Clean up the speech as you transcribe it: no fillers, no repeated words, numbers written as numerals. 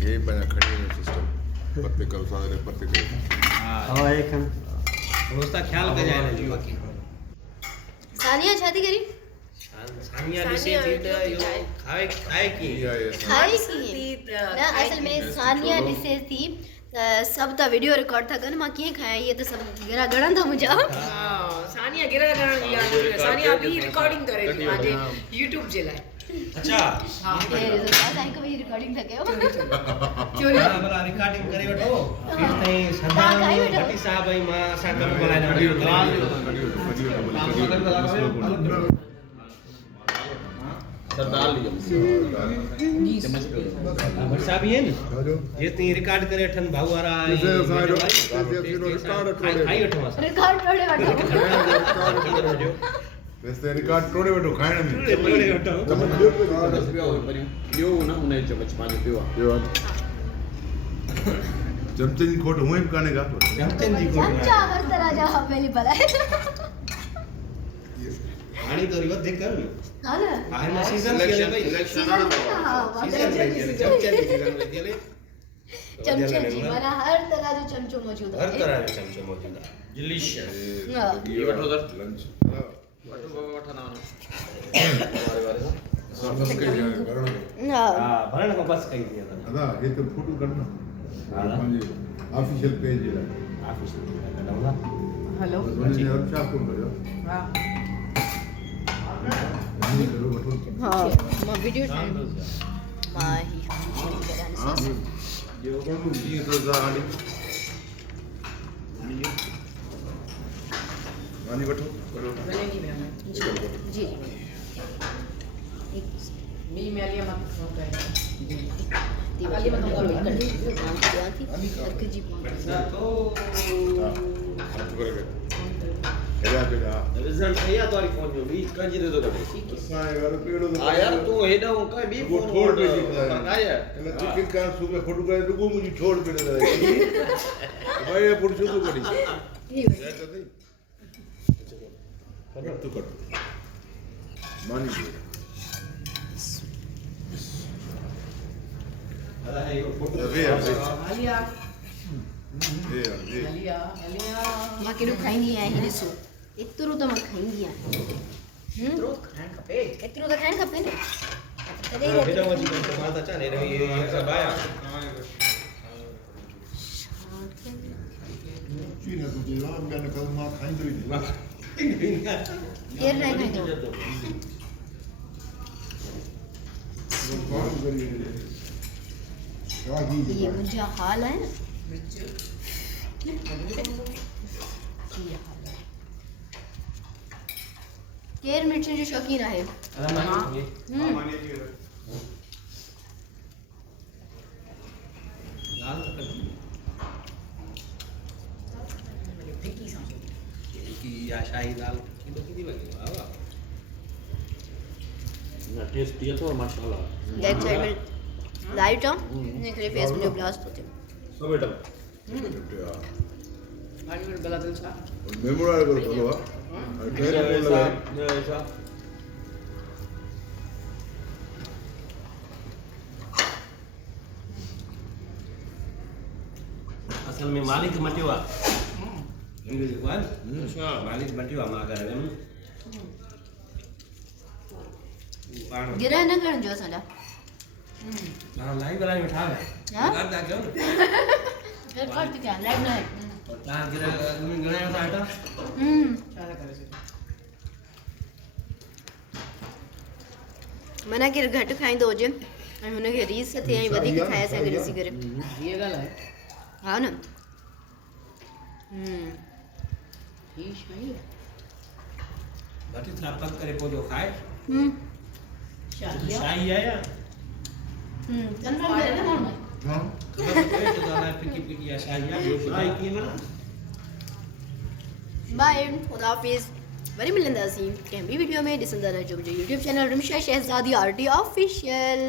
ये बना खड़ी है सिस्टम पत्ते करो सारे पत्ते करो हां एक रोस्ता ख्याल कर जाए ना जीवा की सानिया शादी करी सानिया डिसे थी तो यो खाए की ना असल में सानिया डिसे थी सब ता वीडियो रिकॉर्ड था कन मां किए खाया ये तो सब गिरा गणन था मुझे हां सानिया गिरा गणन याद सानिया भी रिकॉर्डिंग करे थी माजे YouTube जे लाए अच्छा हां ये साई को भी रिकॉर्डिंग था कयो चोरी बराबर रिकॉर्डिंग करे वठो फिर तई सदा भट्टी साहब भाई मां सा कम बनाए सरदार लियो चम्मच पे वर्षा भी है ना ये ती रिकॉर्ड करे ठन भाऊ वाला खाई वठो रिकॉर्ड टोड़े वठो वैसे रिकॉर्ड टोड़े वठो खाइण में टोड़े वठो चम्मच ॿियो न उन चम्मच पानी पियो चमचे की खोट हुए भी काने का चमचन जी को चमचा हर तरह जा अवेलेबल है पानी तो रिवर देख कर हां ना हां ना सीजन के लिए भाई सीजन हां सीजन चमचन सीजन में दिले चमचे जी माना हर तरह जो चमचो मौजूद है हर तरह के चमचो मौजूद है डिलीशियस ये वठो सर लंच वठो बाबा वठना वारे वारे बस के करण हां हां भरण को बस कही दिया था अदा ये तो फोटो करना हां ऑफिशियल पेज है ऑफिशियल करना हेलो जी और क्या कौन करो हां ये करो वठो हां मां वीडियो टाइम माही हां ये कौन जी तो जानी वानी वठो करो बनेगी मैं जी मी में लिया मत फोन करे दिवाली में तो कर थी करके जी तो हाथ करे हेरा जगह रिजल्ट भैया तुम्हारी फोन जो भी कंजी दे दो कभी साए वाला पेड़ो आ यार तू हेडा का भी वो फोन छोड़ पे जी आया એટલે ટિકિટ કા સુબે ફોટો કરે તો મુજી છોડ પેડે દે ભાઈ એ પુડછું તો કરી કટ તો કટ માની ગયો अरे ये फोटो अबे अबे आलिया ए अबे आलिया आलिया मां केॾो खाईंदी आहियां हीअ ॾिसो एतिरो त मां खाईंदी आहियां तो खान खपे एतिरो त खाइणु खपे न तॾहिं हेडा वजी तो माता चाने ये सब आया चीना तो जे ला मैंने कल मां खाई तो केर नहीं खाईंदो कौन करी ये मुंहिंजा हाल आहे न केर मिर्चनि जो शौक़ीन आहे अरे मानी लाल तक फिक्की समझो की या शाही दाल की तो कितनी लगी वाह वाह ना टेस्ट ये तो माशाल्लाह बैक साइड में लाइट ऑन निकले फेस में जो ब्लास्ट होते सब बेटा पानी में गला दिल सा मेमोराइज करो चलो तेरे को लगा ऐसा असल में मालिक मटिवा इंग्लिश वन मालिक मटिवा मां करे गिरा न करण जो असांजा हां लाइव वाला उठा है हां कर दा क्यों फिर कर क्या लाइव ना ता गिरा गणा था हटा चारा करे से मना के घट खाईंदो हुजे ऐं हुनखे रीस थिए ऐं वधीक खाए सघे ॾिसी करे ये गल है हा न ठीक है बाटी थला पक करे पोजो खाए शादिया शाही आया चंद्र करे न माण्हू हां तो दाना पिकी पिकी या शाही आ शाही की ना बाय खुदा हाफिज़ वरी मिलंदासीं कंहिं ॿी वीडियो में ॾिसंदा रहिजो मुंहिंजो YouTube channel Rimsha Shahzadi RT official.